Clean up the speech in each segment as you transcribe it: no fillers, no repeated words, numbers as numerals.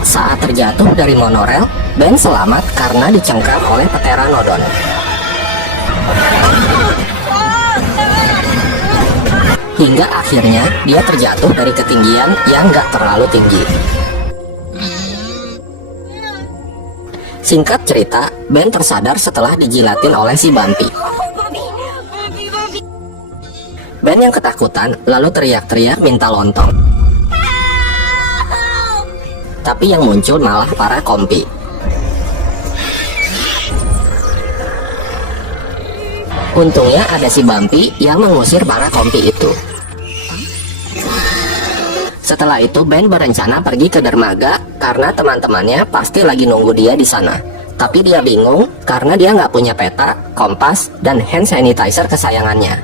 Saat terjatuh dari monorel, Ben selamat karena dicengkram oleh Pteranodon. Hingga akhirnya dia terjatuh dari ketinggian yang gak terlalu tinggi. Singkat cerita, Ben tersadar setelah dijilatin oleh si Bumpy. Ben yang ketakutan lalu teriak-teriak minta lontong. Tapi yang muncul malah para kompi. Untungnya ada si Bumpy yang mengusir para kompi itu. Setelah itu Ben berencana pergi ke dermaga karena teman-temannya pasti lagi nunggu dia di sana. Tapi dia bingung karena dia nggak punya peta, kompas, dan hand sanitizer kesayangannya.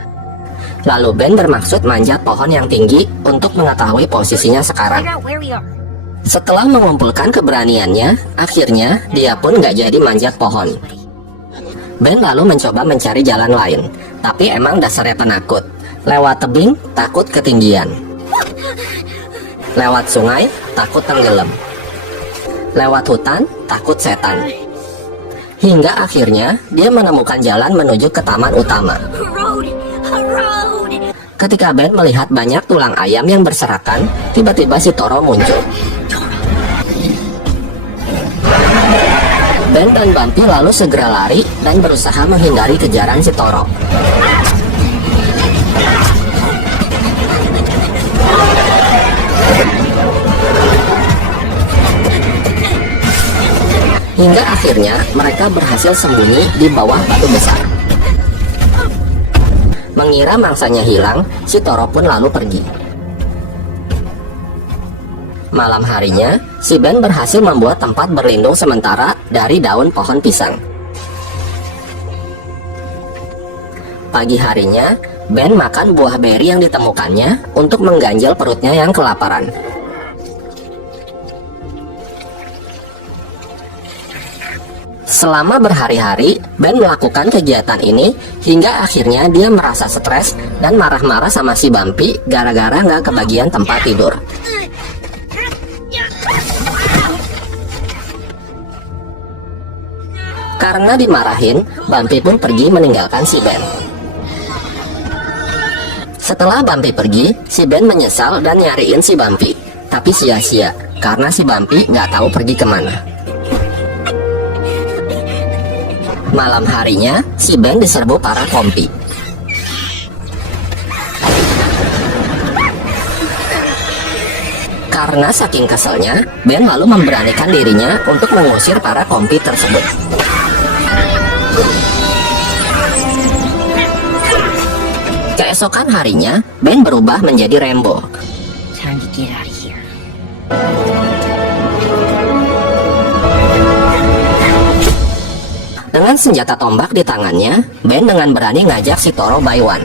Lalu Ben bermaksud manjat pohon yang tinggi untuk mengetahui posisinya sekarang. Setelah mengumpulkan keberaniannya, akhirnya dia pun nggak jadi manjat pohon. Ben lalu mencoba mencari jalan lain, tapi emang dasarnya penakut. Lewat tebing, takut ketinggian. Lewat sungai, takut tenggelam. Lewat hutan, takut setan. Hingga akhirnya dia menemukan jalan menuju ke taman utama. Ketika Ben melihat banyak tulang ayam yang berserakan, tiba-tiba si Toro muncul. Ben dan Bumpy lalu segera lari dan berusaha menghindari kejaran si Toro. Hingga akhirnya mereka berhasil sembunyi di bawah batu besar. Mengira mangsanya hilang, si Toro pun lalu pergi. Malam harinya, si Ben berhasil membuat tempat berlindung sementara dari daun pohon pisang. Pagi harinya, Ben makan buah beri yang ditemukannya untuk mengganjal perutnya yang kelaparan. Selama berhari-hari, Ben melakukan kegiatan ini hingga akhirnya dia merasa stres dan marah-marah sama si Bumpy gara-gara nggak kebagian tempat tidur. Karena dimarahin, Bumpy pun pergi meninggalkan si Ben. Setelah Bumpy pergi, si Ben menyesal dan nyariin si Bumpy. Tapi sia-sia, karena si Bumpy nggak tahu pergi kemana. Malam harinya, si Ben diserbu para kompi. Karena saking keselnya, Ben lalu memberanikan dirinya untuk mengusir para kompi tersebut. Keesokan harinya, Ben berubah menjadi Rambo. Time to get out of here. Dengan senjata tombak di tangannya, Ben dengan berani ngajak si Toro Baywan.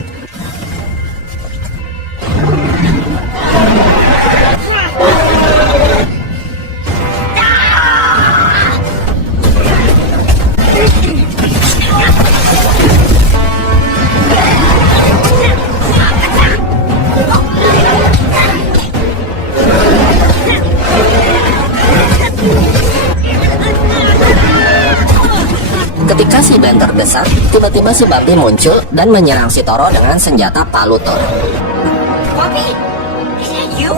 Ketika si Ben terdesak, tiba-tiba si Bumpy muncul dan menyerang si Toro dengan senjata palutor. Bumpy, is that you?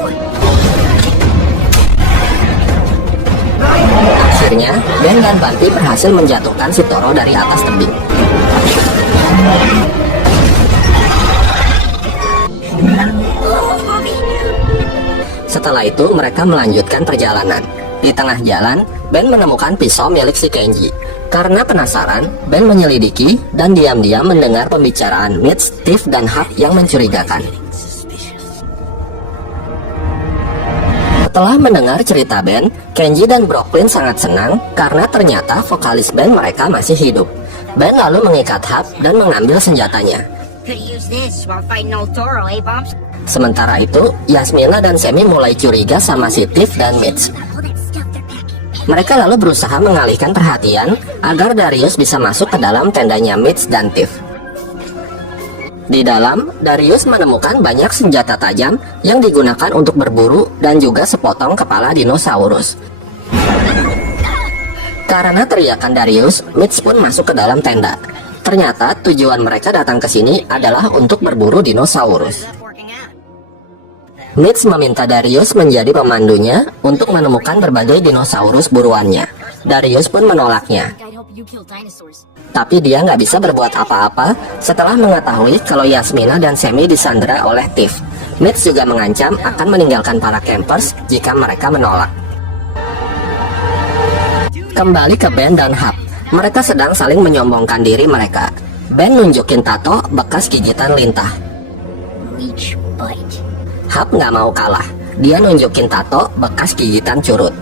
Akhirnya, Ben dan Bumpy berhasil menjatuhkan si Toro dari atas tebing. Setelah itu, mereka melanjutkan perjalanan. Di tengah jalan, Ben menemukan pisau milik si Kenji. Karena penasaran, Ben menyelidiki dan diam-diam mendengar pembicaraan Mitch, Steve, dan Hap yang mencurigakan. Setelah mendengar cerita Ben, Kenji dan Brooklyn sangat senang karena ternyata vokalis band mereka masih hidup. Ben lalu mengikat Hap dan mengambil senjatanya. Could use this while fighting old Toro, eh, Bumps? Sementara itu, Yasmina dan Semi mulai curiga sama si Tiff dan Mitch. Mereka lalu berusaha mengalihkan perhatian agar Darius bisa masuk ke dalam tendanya Mitch dan Tiff. Di dalam, Darius menemukan banyak senjata tajam yang digunakan untuk berburu dan juga sepotong kepala dinosaurus. Karena teriakan Darius, Mitch pun masuk ke dalam tenda. Ternyata tujuan mereka datang ke sini adalah untuk berburu dinosaurus. Mitch meminta Darius menjadi pemandunya untuk menemukan berbagai dinosaurus buruannya. Darius pun menolaknya. Tapi dia nggak bisa berbuat apa-apa setelah mengetahui kalau Yasmina dan Sammy disandera oleh Tiff. Mitch juga mengancam akan meninggalkan para campers jika mereka menolak. Kembali ke Ben dan Hap. Mereka sedang saling menyombongkan diri mereka. Ben nunjukin tato bekas gigitan lintah. Leech bite. Hap nggak mau kalah. Dia nunjukin tato bekas gigitan curut.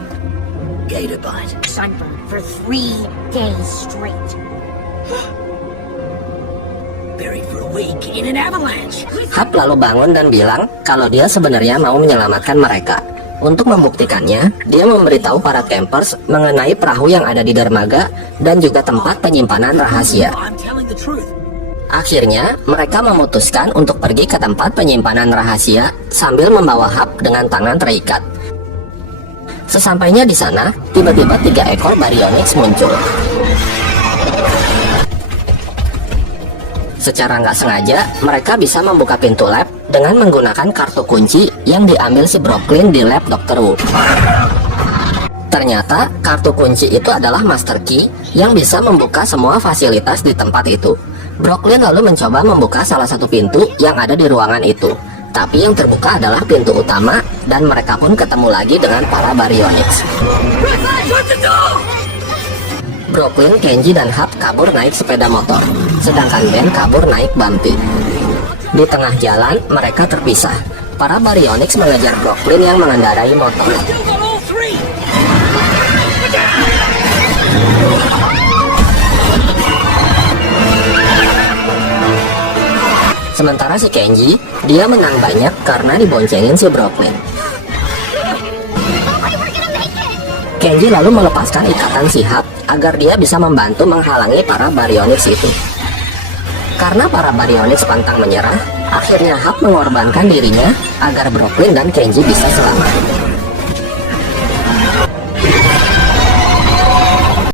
Gator bite. Sunburn for 3 days straight. Buried for a week in an avalanche. Hap lalu bangun dan bilang kalau dia sebenarnya mau menyelamatkan mereka. Untuk membuktikannya, dia memberitahu para campers mengenai perahu yang ada di dermaga dan juga tempat penyimpanan rahasia. Akhirnya, mereka memutuskan untuk pergi ke tempat penyimpanan rahasia sambil membawa Hap dengan tangan terikat. Sesampainya di sana, tiba-tiba 3 ekor Baryonyx muncul. Secara nggak sengaja, mereka bisa membuka pintu lab dengan menggunakan kartu kunci yang diambil si Brooklyn di lab Dr. Wu. Ternyata, kartu kunci itu adalah master key yang bisa membuka semua fasilitas di tempat itu. Brooklyn lalu mencoba membuka salah satu pintu yang ada di ruangan itu. Tapi yang terbuka adalah pintu utama dan mereka pun ketemu lagi dengan para Baryonyx. Brooklyn, Kenji, dan Hap kabur naik sepeda motor, sedangkan Ben kabur naik Bumpy. Di tengah jalan, mereka terpisah. Para Baryonyx mengejar Brooklyn yang mengendarai motor. Sementara si Kenji, dia menang banyak karena diboncengin si Brooklyn. Kenji lalu melepaskan ikatan si Hap agar dia bisa membantu menghalangi para Baryonyx itu. Karena para Baryonyx pantang menyerah, akhirnya Hap mengorbankan dirinya agar Brooklyn dan Kenji bisa selamat.